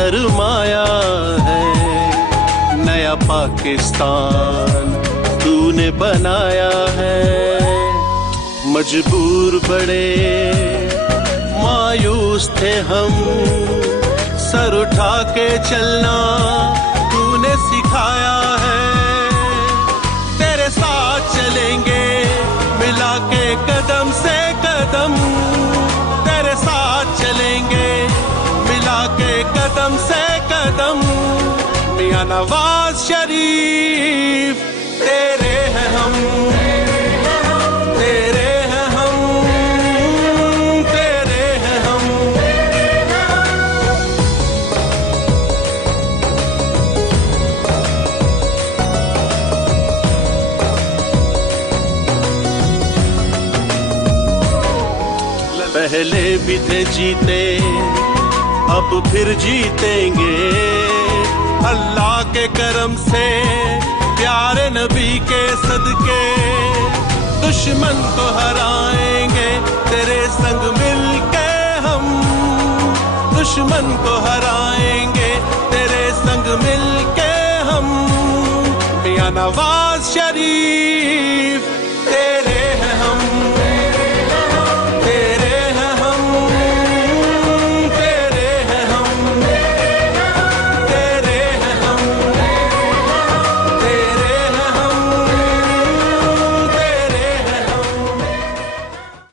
सरमाया है। नया पाकिस्तान तूने बनाया है। मजबूर बड़े मायूस थे हम, सर उठा के चलना तूने सिखाया है। तेरे साथ चलेंगे मिला के कदम से कदम, तेरे साथ चलेंगे मिला के कदम से कदम। मियां नवाज शरीफ तेरे हैं हम, तेरे हैं हम, तेरे हैं हम। पहले भी थे जीते अब फिर जीतेंगे, अल्लाह के करम से प्यारे नबी के सदके। दुश्मन को हराएंगे तेरे संग मिलके हम, दुश्मन को हराएंगे तेरे संग मिलके हम। मियां नवाज शरीफ